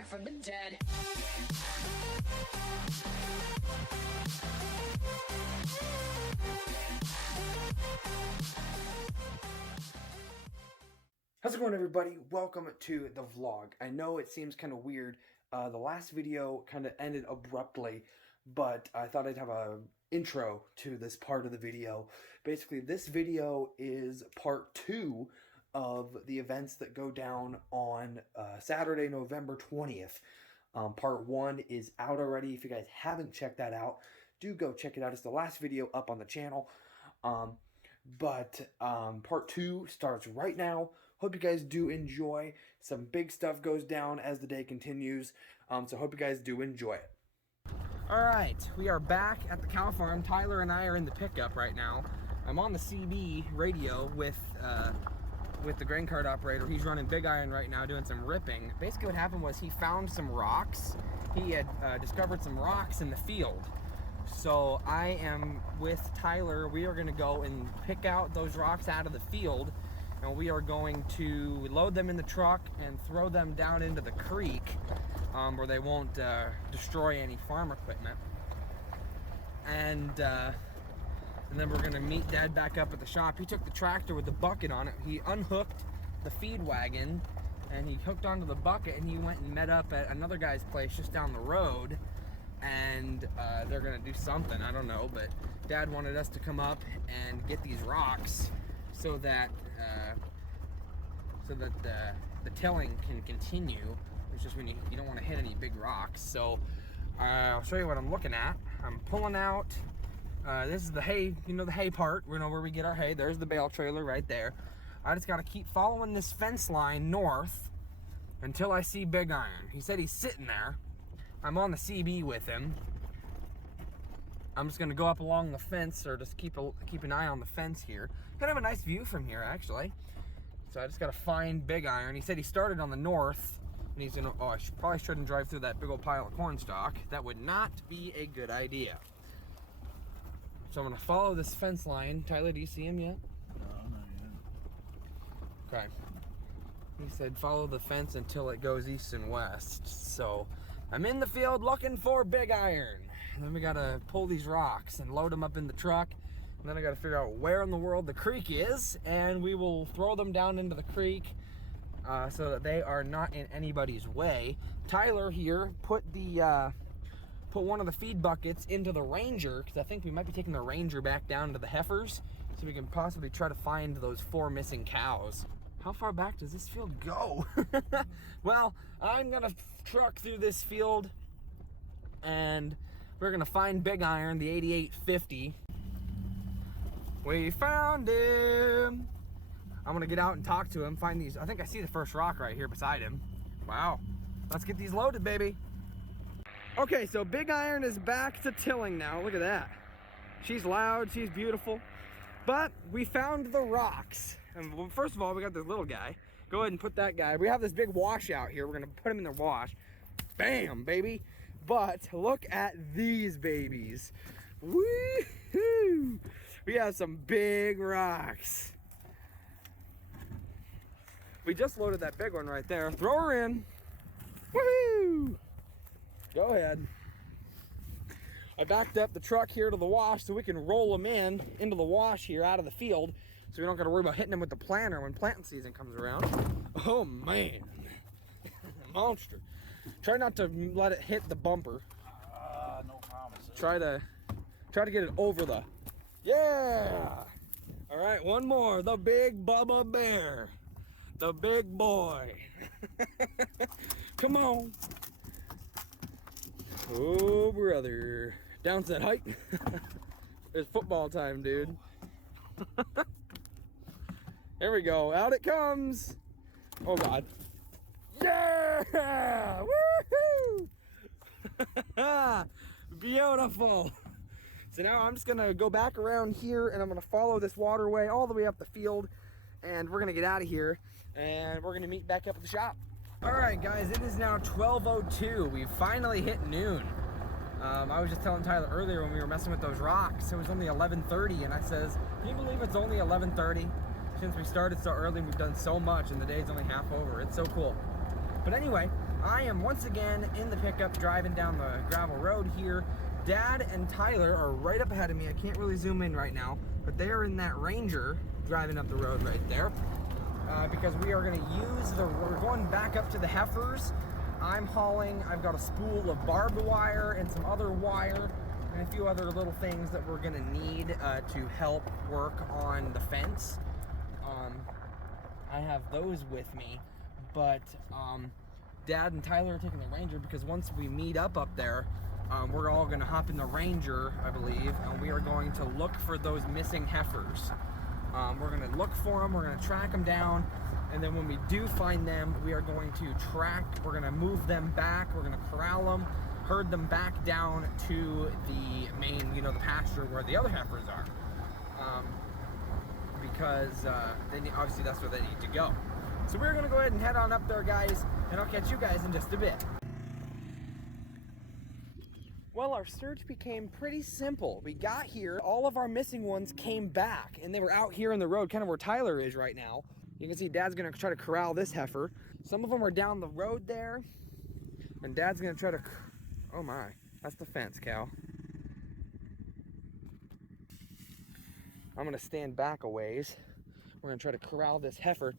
back from the dead. How's it going, everybody? Welcome to the vlog. I know it seems kind of weird. The last video kind of ended abruptly, but I thought I'd have a intro to this part of the video. Basically, this video is part 2 of the events that go down on Saturday, November 20th. Part 1 is out already. If you guys haven't checked that out, do go check it out. It's the last video up on the channel. But part 2 starts right now. Hope you guys do enjoy. Some big stuff goes down as the day continues. So hope you guys do enjoy it. Alright, we are back at the cow farm. Tyler and I are in the pickup right now. I'm on the CB radio with the grain cart operator. He's running big iron right now, doing some ripping. Basically what happened was he found some rocks. He had discovered some rocks in the field. So I am with Tyler. We are going to go and pick out those rocks out of the field, and we are going to load them in the truck and throw them down into the creek where they won't destroy any farm equipment. And then we're going to meet Dad back up at the shop. He took the tractor with the bucket on it. He unhooked the feed wagon and he hooked onto the bucket, and he went and met up at another guy's place just down the road. And they're gonna do something, I don't know, but Dad wanted us to come up and get these rocks so that the tilling can continue. It's just when you don't want to hit any big rocks. So I'll show you what I'm looking at. I'm pulling out, this is the hay, you know, the hay part, we know where we get our hay. There's the bale trailer right there. I just gotta keep following this fence line north until I see Big Iron. He said he's sitting there. I'm on the CB with him. I'm just gonna go up along the fence, or just keep an eye on the fence here. Kind of a nice view from here, actually. So I just gotta find Big Iron. He said he started on the north, and he's gonna, I probably shouldn't drive through that big old pile of corn stalk. That would not be a good idea. So I'm gonna follow this fence line. Tyler, do you see him yet? No, not yet. Okay. He said follow the fence until it goes east and west. So I'm in the field looking for Big Iron. And then we gotta pull these rocks and load them up in the truck. And then I gotta figure out where in the world the creek is, and we will throw them down into the creek so that they are not in anybody's way. Tyler here put one of the feed buckets into the Ranger, because I think we might be taking the Ranger back down to the heifers so we can possibly try to find those 4 missing cows. How far back does this field go? Well, I'm gonna truck through this field and we're gonna find Big Iron, the 8850. We found him. I'm gonna get out and talk to him, find these. I think I see the first rock right here beside him. Wow. Let's get these loaded, baby. Okay, so Big Iron is back to tilling now. Look at that. She's loud, she's beautiful. But we found the rocks. And well, first of all, we got this little guy. Go ahead and put that guy. We have this big wash out here. We're gonna put him in the wash. Bam, baby. But look at these babies. Woo-hoo! We have some big rocks. We just loaded that big one right there. Throw her in. Woohoo! Go ahead. I backed up the truck here to the wash so we can roll them into the wash here out of the field, so we don't got to worry about hitting them with the planter when planting season comes around. Oh man, monster. Try not to let it hit the bumper. No promises. Try to get it over the, yeah. All right, one more, the big Bubba Bear, the big boy. Come on. Oh brother, down to that height. It's football time, dude. There we go, out it comes. Oh God. Yeah! Woohoo! Beautiful. So now I'm just gonna go back around here and I'm gonna follow this waterway all the way up the field, and we're gonna get out of here and we're gonna meet back up at the shop. All right, guys, it is now 12:02. We've finally hit noon. I was just telling Tyler earlier when we were messing with those rocks, it was only 11:30, and I says, can you believe it's only 11:30? Since we started so early, we've done so much, and the day's only half over. It's so cool. But anyway, I am once again in the pickup driving down the gravel road here. Dad and Tyler are right up ahead of me. I can't really zoom in right now, but they are in that Ranger driving up the road right there because we are going to use we're going back up to the heifers. I'm hauling, I've got a spool of barbed wire and some other wire and a few other little things that we're going to need to help work on the fence. I have those with me, but Dad and Tyler are taking the Ranger because once we meet up there, we're all going to hop in the Ranger, I believe, and we are going to look for those missing heifers. We're going to look for them, we're going to track them down, and then when we do find them, we are going to we're going to move them back, we're going to corral them, herd them back down to the main, the pasture where the other heifers are. Because obviously that's where they need to go. So we're going to go ahead and head on up there, guys, and I'll catch you guys in just a bit. Well, our search became pretty simple. We got here, all of our missing ones came back, and they were out here in the road, kind of where Tyler is right now. You can see Dad's gonna try to corral this heifer. Some of them are down the road there, and Dad's gonna try to, oh my, that's the fence, Cal. I'm gonna stand back a ways. We're gonna try to corral this heifer.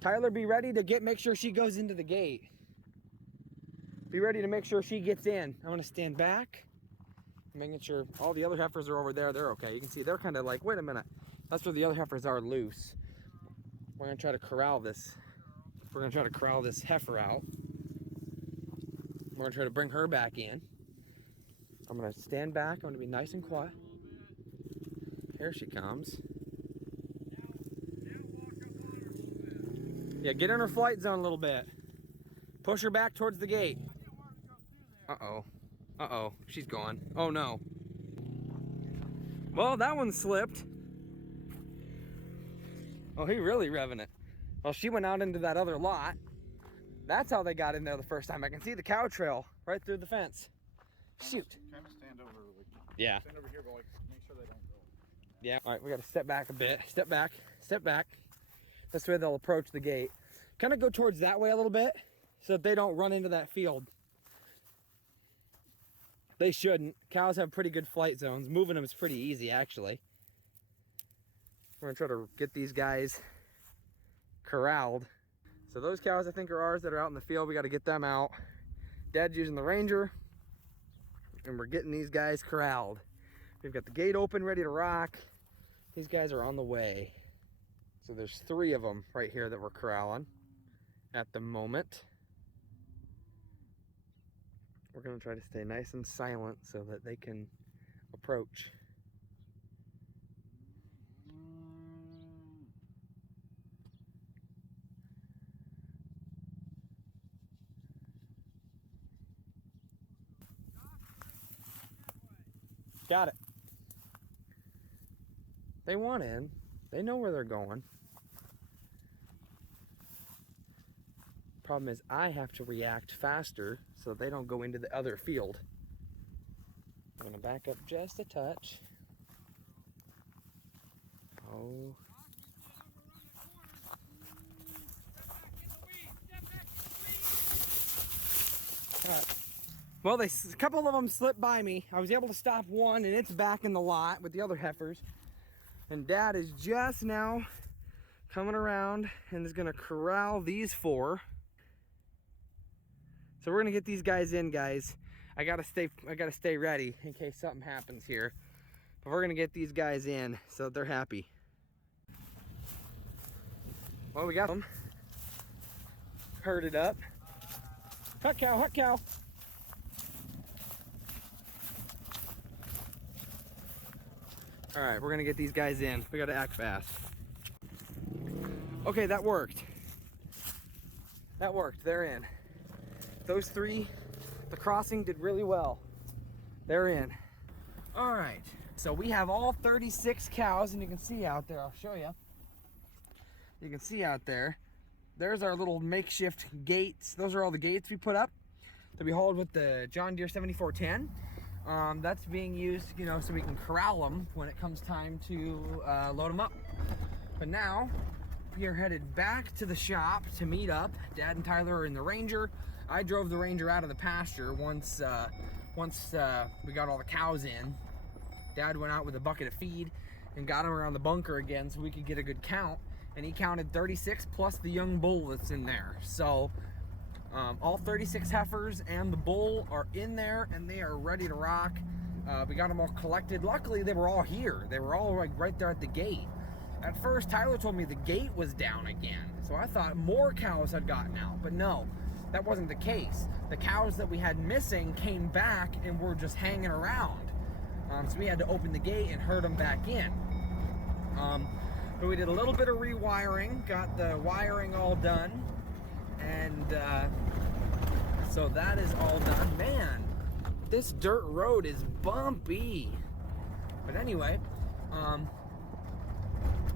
Tyler, be ready to make sure she goes into the gate. Be ready to make sure she gets in. I'm gonna stand back, making sure all the other heifers are over there. They're okay. You can see they're kind of like, wait a minute. That's where the other heifers are loose. We're gonna try to corral this. We're gonna try to corral this heifer out. We're gonna try to bring her back in. I'm gonna stand back. I'm gonna be nice and quiet. Here she comes. Yeah, get in her flight zone a little bit. Push her back towards the gate. Uh-oh. Uh-oh. She's gone. Oh, no. Well, that one slipped. Oh, he really revving it. Well, she went out into that other lot. That's how they got in there the first time. I can see the cow trail right through the fence. Shoot. Kind of stand over, Yeah. Stand over here, but make sure they don't go. Yeah. All right, we got to step back a bit. Step back. Step back. This way they'll approach the gate. Kind of go towards that way a little bit, so that they don't run into that field. They shouldn't. Cows have pretty good flight zones. Moving them is pretty easy, actually. We're gonna try to get these guys corralled. So those cows I think are ours that are out in the field. We got to get them out. Dad's using the Ranger, and we're getting these guys corralled. We've got the gate open, ready to rock. These guys are on the way. So there's 3 of them right here that we're corralling at the moment. We're gonna try to stay nice and silent so that they can approach. Got it. They want in. They know where they're going. Problem is I have to react faster so they don't go into the other field. I'm gonna back up just a touch. Oh. All right. Well, a couple of them slipped by me. I was able to stop one, and it's back in the lot with the other heifers. And Dad is just now coming around and is gonna corral these 4. So we're gonna get these guys in, guys. I gotta stay ready in case something happens here. But we're gonna get these guys in so they're happy. Well, we got them herded up. Hut cow, hut cow. All right, we're gonna get these guys in. We gotta act fast. Okay, that worked. That worked, they're in. Those 3, the crossing did really well. They're in. All right, so we have all 36 cows, and you can see out there, I'll show you. You can see out there, there's our little makeshift gates. Those are all the gates we put up to be hauled with the John Deere 7410. That's being used, so we can corral them when it comes time to load them up. But now we are headed back to the shop to meet up. Dad and Tyler are in the Ranger. I drove the Ranger out of the pasture once we got all the cows in. Dad went out with a bucket of feed and got them around the bunker again so we could get a good count. And he counted 36 plus the young bull that's in there. So all 36 heifers and the bull are in there and they are ready to rock. We got them all collected. Luckily, they were all here. They were all like right there at the gate. At first, Tyler told me the gate was down again. So I thought more cows had gotten out, but no, that wasn't the case. The cows that we had missing came back and were just hanging around. So we had to open the gate and herd them back in. But we did a little bit of rewiring, got the wiring all done, and so that is all done. Man, this dirt road is bumpy. But anyway,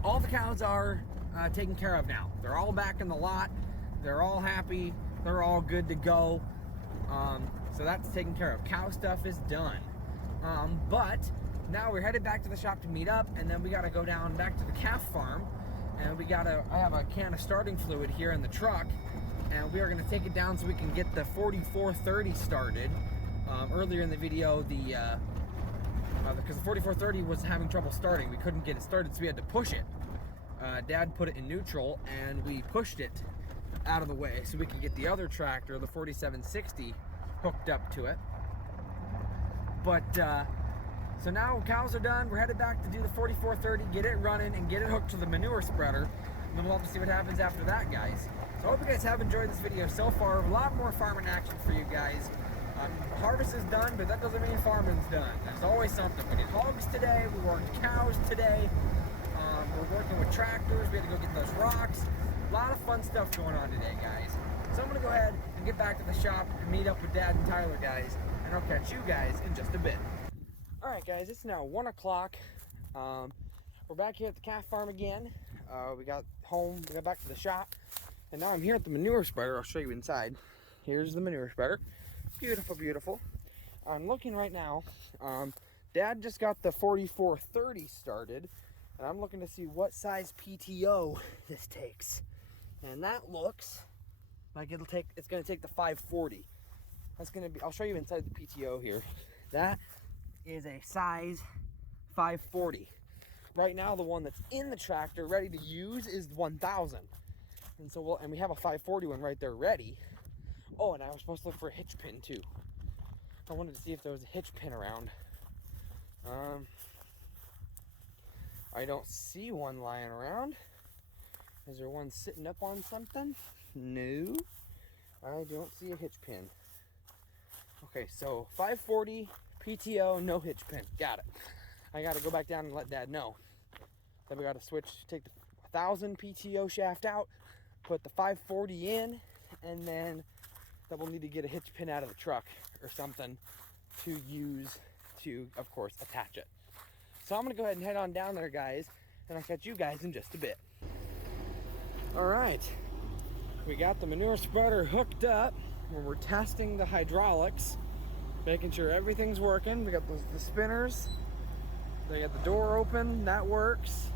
all the cows are taken care of now. They're all back in the lot. They're all happy. They're all good to go. So that's taken care of. Cow stuff is done. But now we're headed back to the shop to meet up, and then we got to go down back to the calf farm, and I have a can of starting fluid here in the truck, and we are going to take it down so we can get the 4430 started. Earlier in the video, because the 4430 was having trouble starting, we couldn't get it started, so we had to push it. Dad put it in neutral, and we pushed it out of the way so we could get the other tractor, the 4760, hooked up to it. But so now cows are done. We're headed back to do the 4430, get it running, and get it hooked to the manure spreader. And then we'll have to see what happens after that, guys. So I hope you guys have enjoyed this video so far. A lot more farming action for you guys. Harvest is done, but that doesn't mean farming's done. There's always something. We did hogs today. We worked cows today. We're working with tractors. We had to go get those rocks. A lot of fun stuff going on today, guys. So I'm going to go ahead and get back to the shop and meet up with Dad and Tyler, guys. And I'll catch you guys in just a bit. Alright guys, it's now 1 o'clock. We're back here at the calf farm again. We got home, we got back to the shop. And now I'm here at the manure spreader. I'll show you inside. Here's the manure spreader. Beautiful, beautiful. I'm looking right now. Dad just got the 4430 started. And I'm looking to see what size PTO this takes. And that looks like it's going to take the 540. That's going to be, I'll show you inside the PTO here. That is a size 540. Right now, the one that's in the tractor ready to use is 1000. And so and we have a 540 one right there ready. Oh, and I was supposed to look for a hitch pin too. I wanted to see if there was a hitch pin around. I don't see one lying around. Is there one sitting up on something? No, I don't see a hitch pin. Okay, so 540 PTO, no hitch pin. Got it. I got to go back down and let Dad know. Then we got to switch, take the 1000 PTO shaft out, put the 540 in, and then we'll need to get a hitch pin out of the truck or something to use to, of course, attach it. So I'm going to go ahead and head on down there, guys, and I'll catch you guys in just a bit. All right, we got the manure spreader hooked up, and we're testing the hydraulics, making sure everything's working. We got the spinners. They got the door open. That works.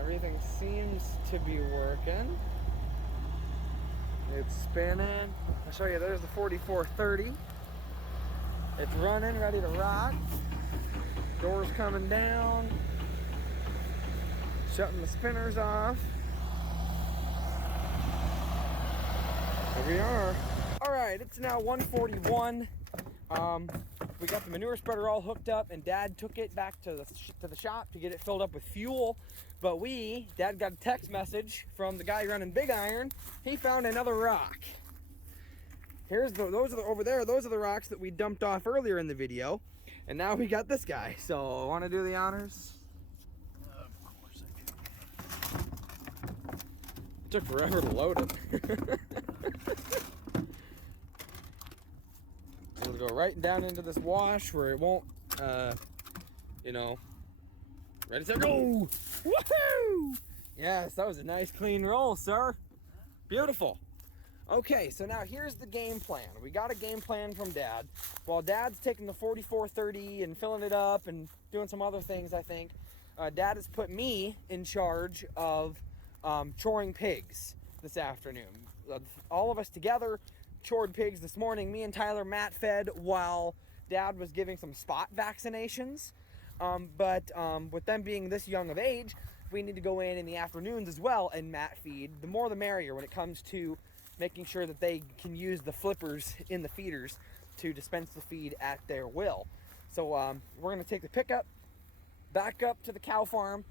Everything seems to be working. It's spinning. I'll show you. There's the 4430. It's running, ready to rock. Door's coming down. Shutting the spinners off. Here we are. All right, it's now 1:41. We got the manure spreader all hooked up, and Dad took it back to the shop to get it filled up with fuel. But Dad got a text message from the guy running Big Iron. He found another rock. Over there, those are the rocks that we dumped off earlier in the video. And now we got this guy. So, want to do the honors? Of course I do. It took forever to load it. It'll go right down into this wash where it won't, ready, set, go! Woohoo! Yes, that was a nice clean roll, sir. Beautiful. Okay, so now here's the game plan. We got a game plan from Dad. While Dad's taking the 4430 and filling it up and doing some other things, I think, Dad has put me in charge of choring pigs. this afternoon. All of us together chored pigs this morning. Me and Tyler mat fed while Dad was giving some spot vaccinations. But with them being this young of age, we need to go in the afternoons as well and mat feed. The more the merrier when it comes to making sure that they can use the flippers in the feeders to dispense the feed at their will. So we're going to take the pickup back up to the cow farm.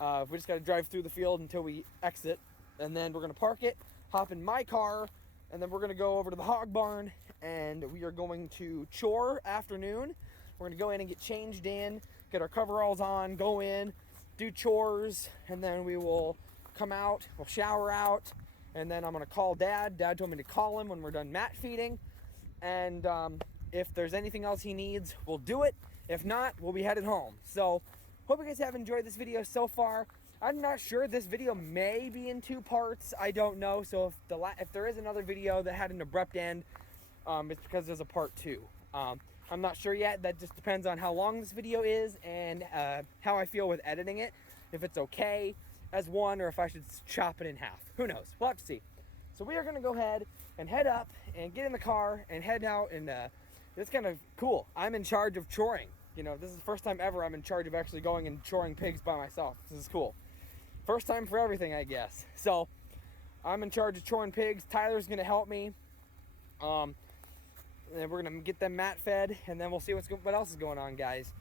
We just got to drive through the field until we exit, and then we're going to park it, hop in my car, and then we're going to go over to the hog barn, and we are going to chore afternoon. We're going to go in and get changed in, get our coveralls on, go in, do chores, and then we will come out, we'll shower out, and then I'm going to call Dad. Dad told me to call him when we're done mat feeding, and if there's anything else he needs, we'll do it. If not, we'll be headed home. So, hope you guys have enjoyed this video so far. I'm not sure. This video may be in 2 parts. I don't know. So if there is another video that had an abrupt end, it's because there's a part 2. I'm not sure yet. That just depends on how long this video is and how I feel with editing it. If it's okay as one or if I should chop it in half. Who knows? We'll have to see. So we are going to go ahead and head up and get in the car and head out. And it's kind of cool. I'm in charge of choring. You know, this is the first time ever I'm in charge of actually going and choring pigs by myself. This is cool. First time for everything, I guess. So, I'm in charge of choring pigs. Tyler's going to help me. And we're going to get them mat fed, and then we'll see what else is going on, guys.